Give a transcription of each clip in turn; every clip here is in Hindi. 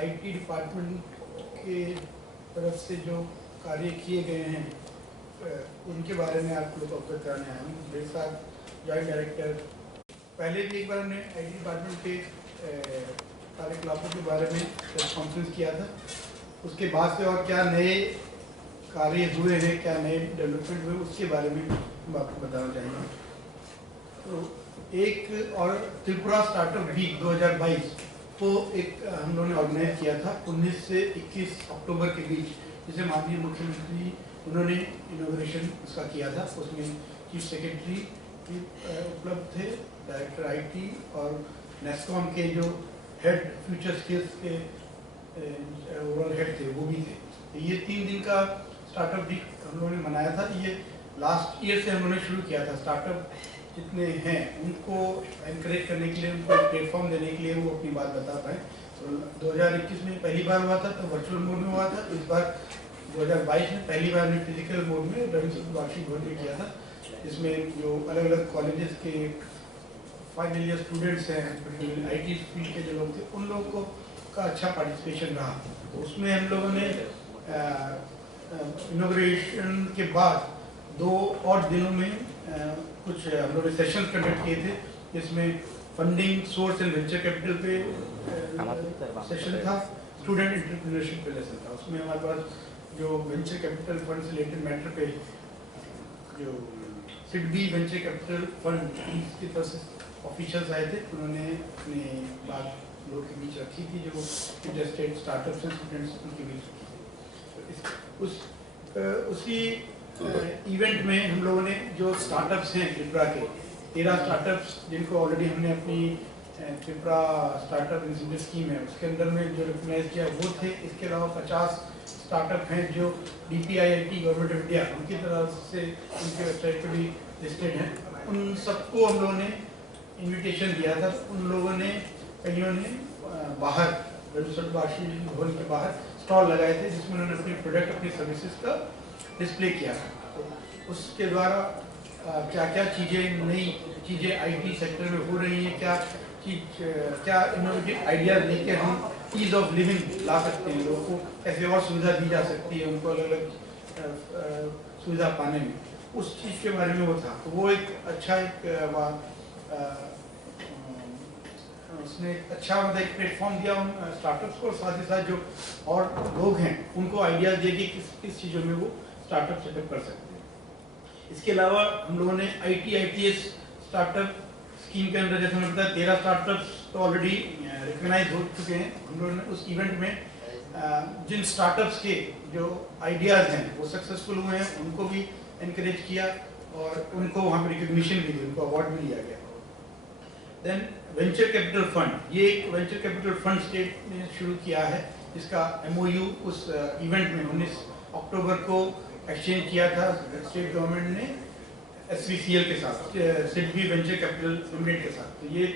आईटी डिपार्टमेंट के तरफ से जो कार्य किए गए हैं उनके बारे में आप लोग अवगत कराने आए हैं। मेरे साथ जॉइंट डायरेक्टर, पहले भी एक बार हमने आईटी डिपार्टमेंट के कार्यकलापों के बारे में कॉन्फ्रेंस किया था। उसके बाद से और क्या नए कार्य हुए हैं, क्या नए डेवलपमेंट हुए, उसके बारे में हम आपको बताना चाहेंगे। तो एक और त्रिपुरा स्टार्टअप वीक 2022 को एक हम लोगों ने ऑर्गेनाइज किया था 19 से 21 अक्टूबर के बीच, जिसे माननीय मुख्यमंत्री उन्होंने इनॉग्रेशन उसका किया था। उसमें चीफ सेक्रेटरी उपलब्ध थे, डायरेक्टर आईटी और नेस्कॉम के जो हेड फ्यूचर स्किल्स के ओवरऑल हेड थे वो भी थे। तो ये 3 दिन का स्टार्टअप वीक हम लोगों ने मनाया था। ये लास्ट ईयर से हम लोगों ने शुरू किया था। स्टार्टअप जितने हैं उनको एनकरेज करने के लिए, उनको प्लेटफॉर्म देने के लिए वो अपनी बात बता पाए। तो 2021 में पहली बार हुआ था तो वर्चुअल मोड में हुआ था। इस बार 2022 में पहली बार हमने फिजिकल मोड में रविंद्र वार्षिक भवन में किया था, जिसमें जो अलग अलग कॉलेजेस के फाइनल ईयर स्टूडेंट्स हैं, आईटी फील्ड के जो लोग थे, उन लोगों का अच्छा पार्टिसिपेशन रहा। तो उसमें हम लोगों ने इनॉग्रेशन के बाद 2 और दिनों में कुछ हम लोगों ने सेशन कंडक्ट किए थे, जिसमें funding source and venture capital पे सेशन था, स्टूडेंट एंटरप्रेन्योरशिप पे लेसन था। उसमें हमारे पास जो वेंचर कैपिटल फंड से रिलेटेड मैटर पे जो सिडबी वेंचर कैपिटल फंड की तरफ से ऑफिशियल्स आए थे, उन्होंने अपनी बात लोग के बीच रखी थी, जो इंटरेस्टेड स्टार्टअप्स एंड स्टूडेंट्स उनके बीच रखी थी। उसी इवेंट में हम लोगों ने जो स्टार्टअप्स हैं त्रिपुरा के 13 स्टार्टअप्स, जिनको ऑलरेडी हमने अपनी त्रिपुरा स्टार्टअप इंसेंटिव स्कीम है उसके अंदर में जो रिकॉग्नाइज किया वो थे। इसके अलावा 50 स्टार्टअप हैं जो DPIIT गवर्नमेंट ऑफ इंडिया उनकी तरफ से उनके वेबसाइट पर भी लिस्टेड हैं। उन सबको हम लोगों ने इन्विटेशन दिया था। उन लोगों ने कईयों ने बाहर वार्षिक भवन के बाहर स्टॉल लगाए थे, जिसमें उन्होंने अपने प्रोडक्ट, अपनी सर्विसेज का डिस्प्ले किया। तो उसके द्वारा क्या क्या चीज़ें, नई चीज़ें आईटी सेक्टर में हो रही हैं, क्या इनोवेटिव आइडियाज लेके हम ईज ऑफ लिविंग ला सकते हैं, लोगों को कैसे और सुविधा दी जा सकती है उनको अलग अलग सुविधा पाने में, उस चीज़ के बारे में वो था। तो वो एक अच्छा उसने अच्छा मतलब एक प्लेटफॉर्म दिया उन स्टार्टअप्स को, और साथ ही साथ जो और लोग हैं उनको आइडियाज दिए कि किस चीज़ों में वो स्टार्टअप सेटअप कर सकते हैं। इसके अलावा हम लोगों ने ITS स्टार्टअप स्कीम के अंदर, जैसे मैंने बताया, 13 स्टार्टअप्स तो ऑलरेडी रिकग्नाइज हो चुके हैं। हम लोगों ने उस इवेंट में जिन स्टार्टअप्स के जो आइडियाज़ हैं वो सक्सेसफुल हुए हैं उनको भी इनकरेज किया और उनको वहाँ पर रिकग्निशन भी दी, उनको अवार्ड भी दिया गया। देन वेंचर कैपिटल फंड, ये एक वेंचर कैपिटल फंड स्टेट ने शुरू किया है, जिसका MOU उस इवेंट में 19 अक्टूबर को एक्सचेंज किया था स्टेट गवर्नमेंट ने SVCL के साथ, सिडबी वेंचर कैपिटल लिमिटेड के साथ। तो ये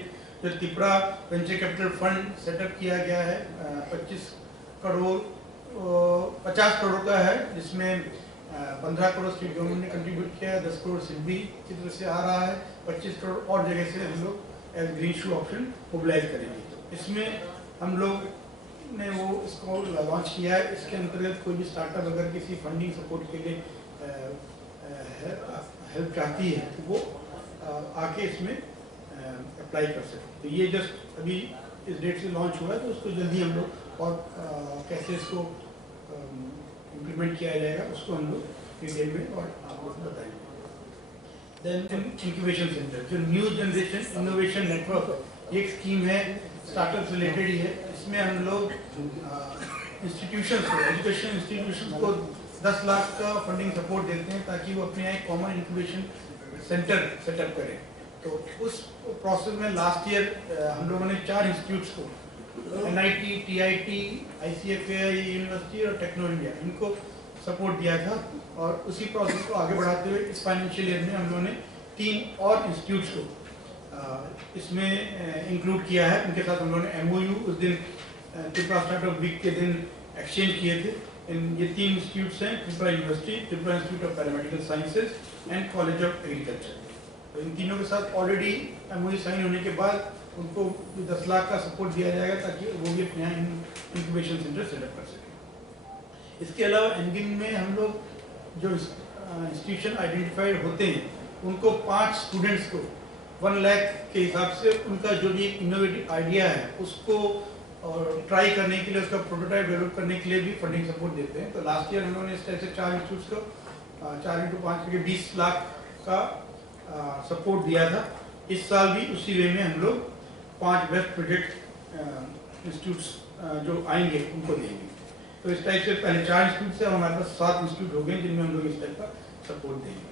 जो Tripura venture capital fund setup किया गया है 50 करोड़ का है, जिसमें 15 करोड़ स्टेट गवर्नमेंट ने कंट्रीब्यूट किया है, 10 करोड़ सिडबी की तरफ से आ रहा है, 25 करोड़ और जगह से हम लोग एज ग्रीन शू ऑप्शन मोबिलाइज करेंगे। तो इसमें हम लोग ने वो इसको लॉन्च किया है। इसके अंतर्गत कोई भी स्टार्टअप अगर किसी फंडिंग सपोर्ट के लिए हेल्प चाहती है तो वो आके इसमें अप्लाई कर सकते। तो ये जस्ट अभी इस डेट से लॉन्च हुआ है, तो उसको जल्दी हम लोग और कैसे इसको इम्प्लीमेंट किया जाएगा उसको हम लोग डिटेल में और आप लोग बताएंगे। देन इंक्यूबेशन सेंटर, जो न्यू जनरेशन इनोवेशन नेटवर्क एक स्कीम है, स्टार्टअप रिलेटेड ही है। इसमें हम लोग इंस्टीट्यूशंस को, एजुकेशन इंस्टीट्यूशंस को 10 लाख का फंडिंग सपोर्ट देते हैं ताकि वो अपने यहाँ एक कॉमन इंक्यूबेशन सेंटर सेटअप करें। तो उस प्रोसेस में लास्ट ईयर हम लोगों ने 4 इंस्टीट्यूट्स को, NIT, TIT, ICFAI यूनिवर्सिटी और टेक्नो इंडिया, इनको सपोर्ट दिया था। और उसी प्रोसेस को आगे बढ़ाते हुए इस फाइनेंशियल ईयर में हम लोगों ने 3 और इंस्टीट्यूट्स को इसमें इंक्लूड किया है। उनके साथ हम लोगों ने MOU उस दिन त्रिपुरा स्टार्टअप वीक के दिन एक्सचेंज किए थे। ये 3 इंस्टीट्यूट्स हैं, Tripura university, Tripura institute of paramedical sciences and college of agriculture. तो इन तीनों के साथ ऑलरेडी MOU साइन होने के बाद उनको 10 लाख का सपोर्ट दिया जाएगा ताकि वो भी अपने यहाँ इंक्यूबेशन सेंटर सेटअप कर सकें। इसके अलावा एनगिन में हम लोग जो इंस्टीट्यूशन आइडेंटिफाइड होते हैं उनको 5 स्टूडेंट्स को 1 लाख के हिसाब से उनका जो भी इनोवेटिव आइडिया है उसको और ट्राई करने के लिए, उसका प्रोटोटाइप डेवलप करने के लिए भी फंडिंग सपोर्ट देते हैं। तो लास्ट ईयर हम लोगों ने इस टाइप से 4 इंस्टीट्यूट्स को 4 × 5 करके 20 लाख का सपोर्ट दिया था। इस साल भी उसी वे में हम लोग 5 बेस्ट प्रोजेक्ट इंस्टीट्यूट्स जो आएंगे उनको देंगे। तो इस टाइप से पहले 4 इंस्टीट्यूट से हमारे पास 7 इंस्टीट्यूट हो गए जिनमें हम लोग इस टाइप का सपोर्ट देंगे।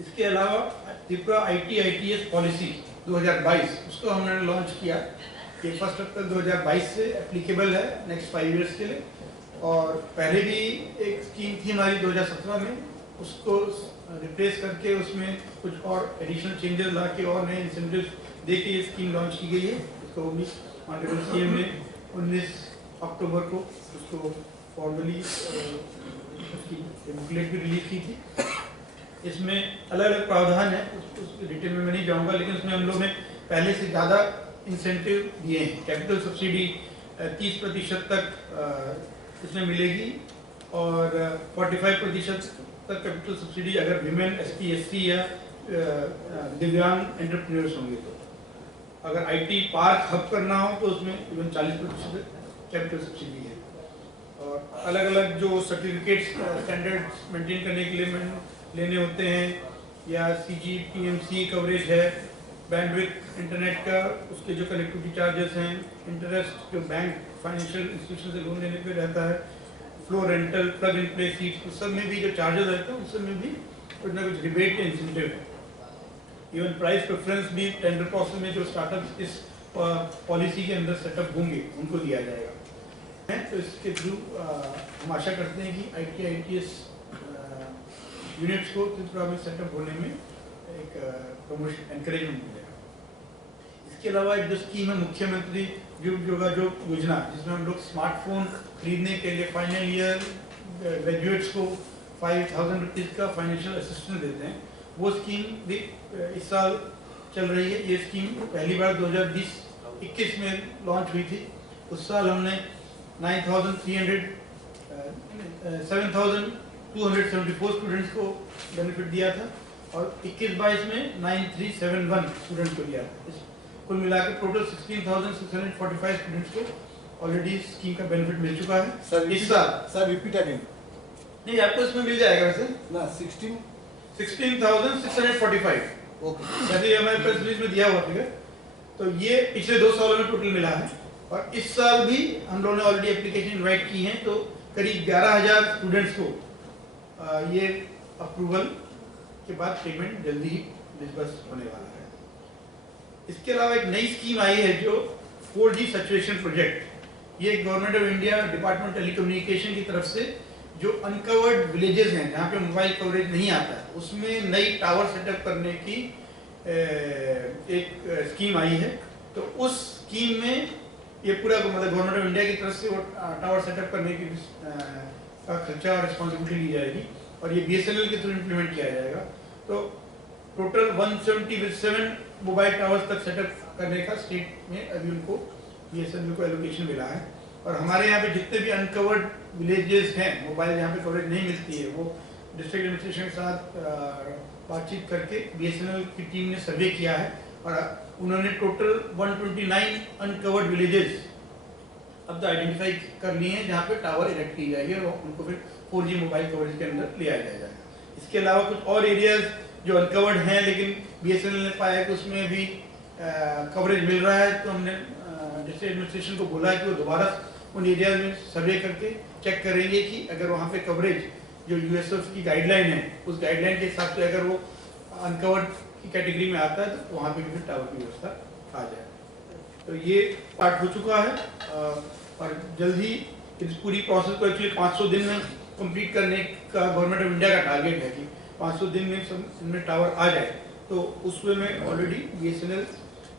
इसके अलावा त्रिपुरा ITITS पॉलिसी 2022 उसको हमने लॉन्च किया। ये 1 अप्रैल 2022 से एप्लीकेबल है नेक्स्ट 5 इयर्स के लिए। और पहले भी एक स्कीम थी हमारी 2017 में, उसको रिप्लेस करके उसमें कुछ और एडिशनल चेंजेस ला के और नए इंसेंटिव्स दे के ये स्कीम लॉन्च की गई है। इसको भी ऑनरेबल CM ने 19 अक्टूबर को उसको फॉर्मली उसकी बुकलेट भी रिलीज की थी। इसमें अलग अलग प्रावधान है, उस डिटेल में मैं नहीं जाऊंगा, लेकिन उसमें हम लोग ने पहले से ज़्यादा इंसेंटिव दिए हैं। कैपिटल सब्सिडी 30% तक इसमें मिलेगी और 45% तक कैपिटल सब्सिडी अगर विमेन ST SC या दिव्यांग एंटरप्रेन्योर्स होंगे तो। अगर IT पार्क हब करना हो तो उसमें इवन 40% कैपिटल सब्सिडी है। और अलग अलग जो सर्टिफिकेट्स स्टैंडर्ड्स मेंटेन करने के लिए लेने होते हैं या CGTMC कवरेज है, बैंडविड्थ इंटरनेट का, उसके जो कनेक्टिविटी चार्जेस हैं, इंटरेस्ट जो बैंक फाइनेंशियल इंस्टीट्यूशन से लोन लेने पे रहता है, floor rental, plug and play seats, उस सब में भी जो चार्जेस रहते हैं उस सब में भी कुछ ना कुछ रिबेट या इंसेंटिव है। इवन प्राइस प्रेफरेंस भी टेंडर प्रोसेस में जो स्टार्टअप इस पॉलिसी के अंदर सेटअप होंगे उनको दिया जाएगा। तो इसके थ्रू हम आशा करते हैं कि ITITS यूनिट्स को त्रिपुरा में सेटअप होने में एक प्रमोशन एनकरेजमेंट मिलेगा। इसके अलावा एक जो स्कीम है मुख्यमंत्री योगायोग योजना, जिसमें हम लोग स्मार्टफोन खरीदने के लिए फाइनल ईयर ग्रेजुएट्स को 5000 रुपीज़ का फाइनेंशियल असिस्टेंस देते हैं, वो स्कीम भी इस साल चल रही है। ये स्कीम पहली बार 2020-21 में लॉन्च हुई थी। उस साल हमने 7,274 स्टूडेंट्स को बेनिफिट दिया था और 21-22 में 9371 स्टूडेंट्स को दिया था। कुल मिलाकर टोटल 16,645 स्टूडेंट्स को ऑलरेडी स्कीम का बेनिफिट मिल चुका है। सर इस साल सर रिपीट अगेन। नहीं, आपको इसमें मिल जाएगा वैसे ना 16,645 ओके, जैसे हमारे प्रेस रिलीज में दिया हुआ फिगर। तो ये पिछले 2 सालों में टोटल मिला है और इस साल भी हम लोगों ने ऑलरेडी एप्लीकेशन इनवाइट की है। तो करीब 11,000 स्टूडेंट्स को ये अप्रूवल के बाद पेमेंट जल्दी ही डिस्बर्स होने वाला है। इसके अलावा एक नई स्कीम आई है जो 4G सैचुरेशन प्रोजेक्ट। ये government of India department telecommunication की तरफ से जो अनकवर्ड विलेजेस हैं जहाँ पे मोबाइल कवरेज नहीं आता है, उसमें नई टावर सेटअप करने की एक स्कीम आई है। तो उस स्कीम में ये पूरा मतलब गवर्नमेंट ऑफ इंडिया की तरफ से वो टावर सेटअप करने की का खर्चा और रिस्पॉन्सिबिलिटी ली जाएगी और ये BSNL के थ्रू इम्प्लीमेंट किया जाएगा। तो टोटल 177 मोबाइल टावर्स तक सेटअप करने का स्टेट में अभी उनको BSNL को एलोकेशन मिला है। और हमारे यहाँ पे जितने भी अनकवर्ड विलेजेस हैं, मोबाइल जहाँ पे कवरेज नहीं मिलती है, वो डिस्ट्रिक्ट एडमिनिस्ट्रेशन के साथ बातचीत करके BSNL की टीम ने सर्वे किया है और उन्होंने टोटल 129 अनकवर्ड विलेजेस अब तो आइडेंटिफाई कर लिए हैं जहाँ पे टावर इरेक्ट की जाएगी और उनको फिर 4G मोबाइल कवरेज के अंदर ले आया जाएगा। इसके अलावा कुछ और एरियाज जो अनकवर्ड हैं लेकिन BSNL ने पाया कि उसमें भी कवरेज मिल रहा है, तो हमने डिस्ट्रिक्ट एडमिनिस्ट्रेशन को बोला है कि वो दोबारा उन एरियाज में सर्वे करके चेक करेंगे कि अगर वहाँ पे कवरेज जो USF की गाइडलाइन है उस गाइडलाइन के हिसाब से अगर वो अनकवर्ड की कैटेगरी में आता है तो वहाँ पे भी फिर टावर की व्यवस्था आ जाए। तो ये पार्ट हो चुका है और जल्द ही इस पूरी प्रोसेस को एक्चुअली 500 दिन में कंप्लीट करने का गवर्नमेंट ऑफ इंडिया का टारगेट है कि 500 दिन में इनमें टावर आ जाए। तो उस वे में ऑलरेडी BSNL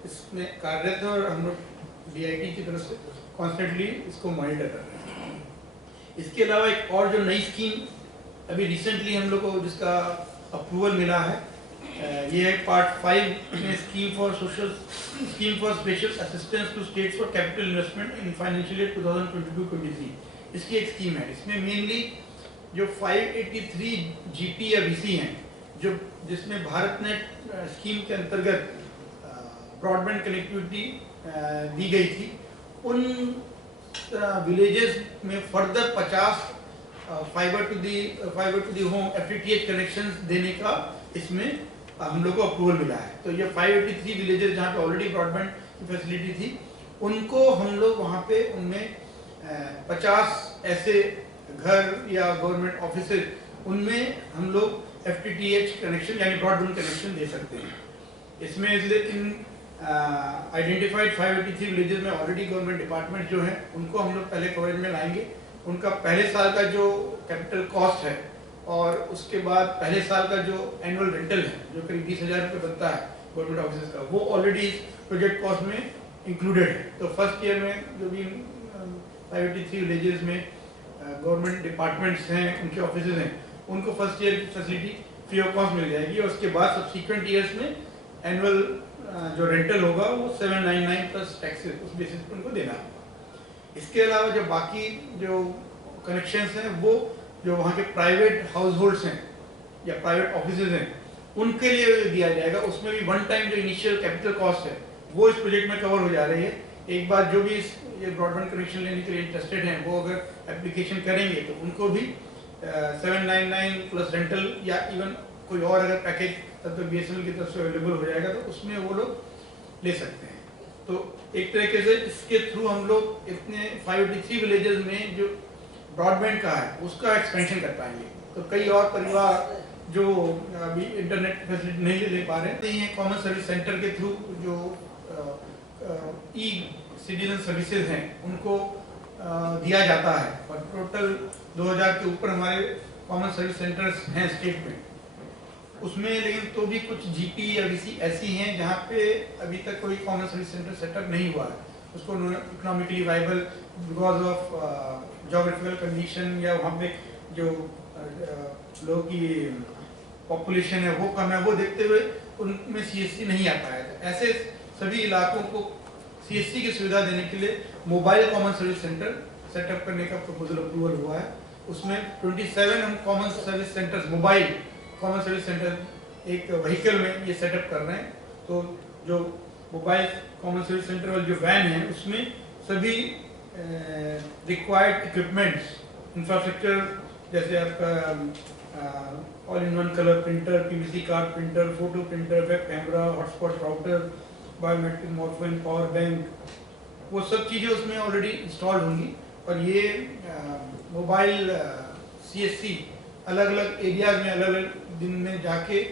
इसमें कार्यरत है और हम लोग DIT की तरफ से कॉन्स्टेंटली इसको मॉनिटर कर रहे हैं। इसके अलावा एक और जो नई स्कीम अभी रिसेंटली हम लोग को जिसका अप्रूवल मिला है, ये है पार्ट 5 में scheme for social scheme for special assistance to states for capital investment in financial year 2022-23 इसकी एक स्कीम है। इसमें मेनली जो 583 जीपी या वीसी हैं, जो जिसमें भारत नेट स्कीम के अंतर्गत ब्रॉडबैंड कनेक्टिविटी दी गई थी, उन विलेजेस में further 50 fibre to the home FTTH connections देने का इसमें हम लोग को अप्रूवल मिला है। तो ये 583 विलेजेस जहाँ पे ऑलरेडी ब्रॉडबैंड की फैसिलिटी थी, उनको हम लोग वहाँ पे उनमें 50 ऐसे घर या गवर्नमेंट ऑफिसेज, उनमें हम लोग FTTH कनेक्शन यानी ब्रॉडबैंड कनेक्शन दे सकते हैं। इसमें लेकिन आइडेंटिफाइड 583 विलेजेस में ऑलरेडी गवर्नमेंट डिपार्टमेंट जो हैं, उनको हम लोग पहले कवरेज में लाएंगे। उनका पहले साल का जो कैपिटल कॉस्ट है और उसके बाद पहले साल का जो एनुअल रेंटल है, जो करीब 20,000 रुपये बनता है गवर्नमेंट ऑफिस का, वो ऑलरेडी इस प्रोजेक्ट कॉस्ट में इंक्लूडेड है। तो फर्स्ट ईयर में जो भी 583 विलेजेस में गवर्नमेंट डिपार्टमेंट्स हैं, उनके ऑफिस हैं, उनको फर्स्ट ईयर की फैसिलिटी फ्री ऑफ कॉस्ट मिल जाएगी। और उसके बाद सब्सिक्वेंट ईयर्स में एनुअल जो रेंटल होगा वो 799 प्लस टैक्सेस उस बेसिस पर उनको देना होगा। इसके अलावा जो बाकी जो कनेक्शंस हैं, वो जो वहाँ के प्राइवेट हाउस होल्ड्स हैं या प्राइवेट ऑफिसेज हैं, उनके लिए दिया जाएगा। उसमें भी वन टाइम जो इनिशियल कैपिटल कॉस्ट है, वो इस प्रोजेक्ट में कवर हो जा रही है। एक बार जो भी ये ब्रॉडबैंड कनेक्शन लेने के लिए इंटरेस्टेड हैं, वो अगर एप्लीकेशन करेंगे तो उनको भी 799 प्लस रेंटल या इवन कोई और अगर पैकेज तब तक BSNL की तरफ से अवेलेबल हो जाएगा तो उसमें वो लोग ले सकते हैं। तो एक तरीके से इसके थ्रू हम लोग इतने 583 विलेजेस में जो ब्रॉडबैंड का है उसका एक्सपेंशन कर पाएंगे। तो कई और परिवार जो अभी इंटरनेट फैसिलिटी नहीं ले पा रहे हैं, कॉमन सर्विस सेंटर के थ्रू जो ई सिटीजन सर्विसेज हैं उनको दिया जाता है। और टोटल 2000 के ऊपर हमारे कॉमन सर्विस सेंटर्स हैं स्टेट में। उसमें लेकिन तो भी कुछ जीपी या वीसी ऐसी हैं जहाँ पे अभी तक कोई कॉमन सर्विस सेंटर सेटअप नहीं हुआ है। उसको economically viable because of geographical condition या वहाँ पे जो लोगों की पॉपुलेशन है वो कम है, वो देखते हुए उनमें CSC नहीं आ पाया था। ऐसे सभी इलाकों को CSC की सुविधा देने के लिए mobile common service centre setup करने का प्रपोजल अप्रूवल हुआ है। उसमें 27 हम common service centres, mobile common service centre एक व्हीकल में ये सेटअप कर रहे हैं। तो जो मोबाइल कॉमन सर्विस सेंटर वाली जो वैन है, उसमें सभी रिक्वायर्ड इक्विपमेंट्स, इंफ्रास्ट्रक्चर जैसे आपका all in one colour printer, PVC card printer, photo printer, web camera, hotspot router, biometric morphine, power bank, वो सब चीज़ें उसमें ऑलरेडी इंस्टॉल होंगी। और ये मोबाइल CSC अलग अलग एरियाज में अलग अलग दिन में जाके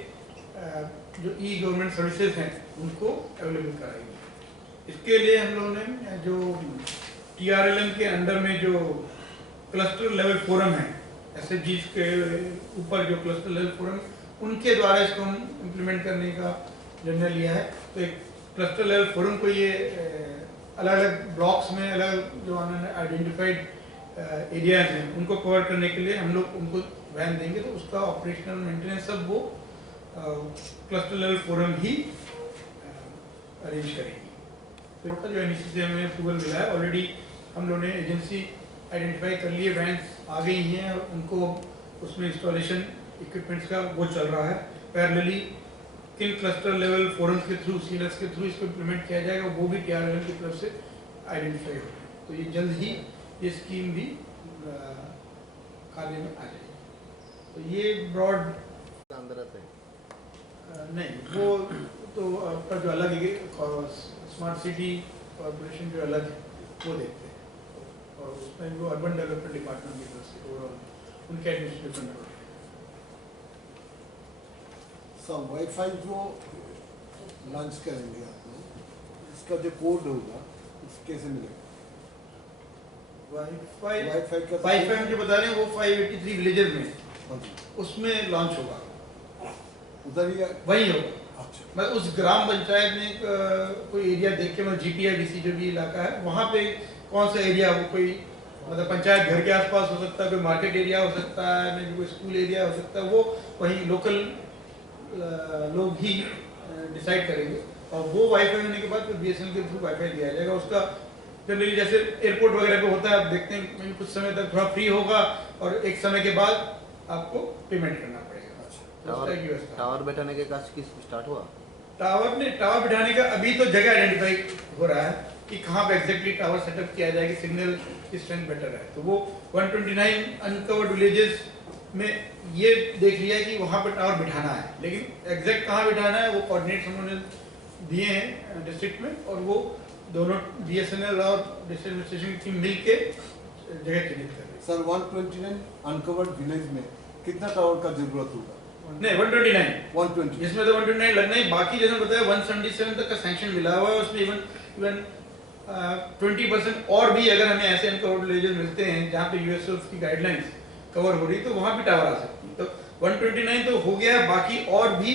जो गवर्नमेंट सर्विसेज हैं उनको अवेलेबल कराएंगे। इसके लिए हम लोगों ने जो TRLM के अंडर में जो क्लस्टर लेवल फोरम है, SFGs के ऊपर जो क्लस्टर लेवल फोरम, उनके द्वारा इसको हम इम्प्लीमेंट करने का निर्णय लिया है। तो एक क्लस्टर लेवल फोरम को ये अलग अलग ब्लॉक्स में अलग जो आइडेंटिफाइड एरियाज हैं उनको कवर करने के लिए हम लोग उनको वैन देंगे। तो उसका ऑपरेशनल मेंटेनेंस सब वो क्लस्टर लेवल फोरम ही अरेंज करेंगी। तो जो NEC से हमें अप्रूवल मिला है, ऑलरेडी हम लोगों ने एजेंसी आइडेंटिफाई कर लिए, वैन्स आ गई हैं और उनको उसमें इंस्टॉलेशन इक्विपमेंट्स का वो चल रहा है। पैरेलली किन क्लस्टर लेवल फोरम्स के थ्रू, CLS के थ्रू इसको इम्प्लीमेंट किया जाएगा, वो भी TRLM की तरफ से आइडेंटिफाई हो। तो ये जल्द ही ये स्कीम भी कार्य में आ जाएगी। तो ये ब्रॉड नहीं, वो तो आपका जो अलग है स्मार्ट सिटी कॉर्पोरेशन जो अलग है वो देखते हैं, और उसमें वो अर्बन डेवलपमेंट डिपार्टमेंट की तरफ से ओवरऑल उनके एडमिनिस्ट्रेटिव कंट्रोल। सब वाईफाई जो लॉन्च करेंगे आप लोग, इसका जो कोड होगा कैसे मिलेगा? वाईफाई जो बता रहे हैं वो 583 विलेजेस में उसमें लॉन्च होगा, उधर ही वही होगा। अच्छा, मतलब उस ग्राम पंचायत में कोई एरिया देख के, मतलब GP या DC जो भी इलाका है वहाँ पे कौन सा एरिया, वो कोई मतलब पंचायत घर के आसपास हो सकता है, कोई मार्केट एरिया हो सकता है, कोई स्कूल एरिया हो सकता है, वो वही लोकल लोग ही डिसाइड करेंगे। और वो वाईफाई होने के बाद फिर बीएसएनएल के थ्रू वाईफाई दिया जाएगा। उसका जनरली जैसे एयरपोर्ट वगैरह पे होता है, आप देखते हैं कुछ समय तक थोड़ा फ्री होगा और एक समय के बाद आपको पेमेंट करना पड़ेगा। टावर बैठाने के काज किस स्टार्ट हुआ? टावर बिठाने का अभी तो जगह आइडेंटिफाई हो रहा है कि कहाँ पे एग्जैक्टली टावर सेटअप किया जाएगा, सिग्नल की स्ट्रेंथ बेटर है। तो वो 129 अनकवर्ड विलेजेस में ये देख लिया कि वहाँ पे टावर बिठाना है, लेकिन एग्जैक्ट कहाँ बिठाना है वो कोऑर्डिनेट्स उन्होंने दिए हैं डिस्ट्रिक्ट में, और वो दोनों बीएसएनएल और डिस्ट्रिक्ट एडमिनिस्ट्रेशन की टीम मिलके जगह चिन्हित कर रही है। सर 129 अनकवर्ड विलेज में कितना टावर का जरूरत होगा? नहीं 129, 120 जिसमें तो 129 लगना ही, बाकी जैसे बताया 177 तक का सैंक्शन मिला हुआ है, उसमें इवन 20% और भी अगर हमें ऐसे अनकवर्ड विलेजेस मिलते हैं जहाँ पे यूएसओ की गाइडलाइंस कवर हो रही तो वहाँ भी टावर आ सकती है। तो 129 तो हो गया है, बाकी और भी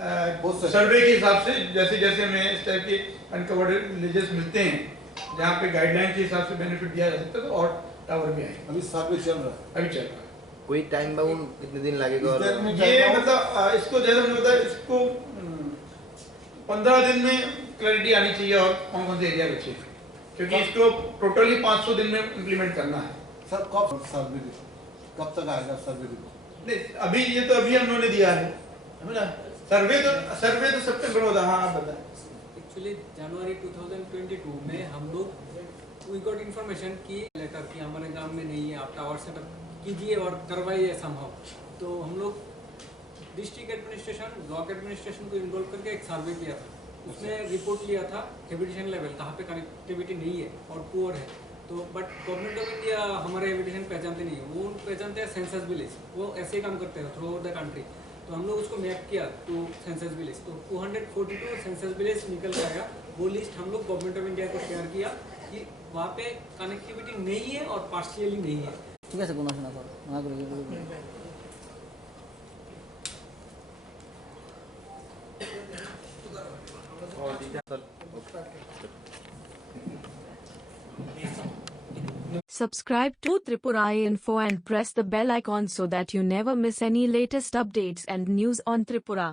सर्वे के हिसाब से जैसे जैसे हमें इस टाइप के अनकवर्ड विलेजेस मिलते हैं जहाँ पे गाइडलाइन के हिसाब से बेनिफिट दिया जा सकता है, तो और टावर भी आएंगे। अभी सर्वे चल रहा है। अभी चल रहा है। कोई टाइम बाउंड कितने दिन लगेगा? और ये मतलब इसको जैसे हमने बताया, इसको 15 दिन में क्लैरिटी आनी चाहिए और कौन कौन से एरिया बचे, क्योंकि इसको टोटली 500 दिन में इम्प्लीमेंट करना है। सर कब सर्वे कब तक आएगा सर्वे रिपोर्ट? नहीं अभी ये तो अभी हमने दिया है ना, सर्वे तो सितंबर होता। हाँ आप बताएं। एक्चुअली जनवरी 2022 में हम लोग वी गॉट इन्फॉर्मेशन की लेटर कि हमारे गांव में नहीं है, आप टावर सेटअप कीजिए और करवाइए संभव। तो हम लोग डिस्ट्रिक्ट एडमिनिस्ट्रेशन, ब्लॉक एडमिनिस्ट्रेशन को इन्वॉल्व करके एक सर्वे किया था। उसमें रिपोर्ट लिया था हैबिटेशन लेवल कहाँ पे कनेक्टिविटी नहीं है और पुअर है। तो बट गवर्नमेंट ऑफ इंडिया हमारे हैबिटेशन पहचानते नहीं है, वो पहचानते हैं सेंसस विलेज, वो ऐसे ही काम करते हैं थ्रू आउट द कंट्री। तो हम लोग उसको मैप किया टू सेंसस विलेज, तो 242 सेंसस विलेज निकल के आया। वो लिस्ट हम लोग गवर्नमेंट ऑफ इंडिया को शेयर किया कि वहाँ पे कनेक्टिविटी नहीं है और पार्शियली नहीं है। ठीक है गुना सुना sir Subscribe to Tripura Info and press the bell icon so that you never miss any latest updates and news on Tripura.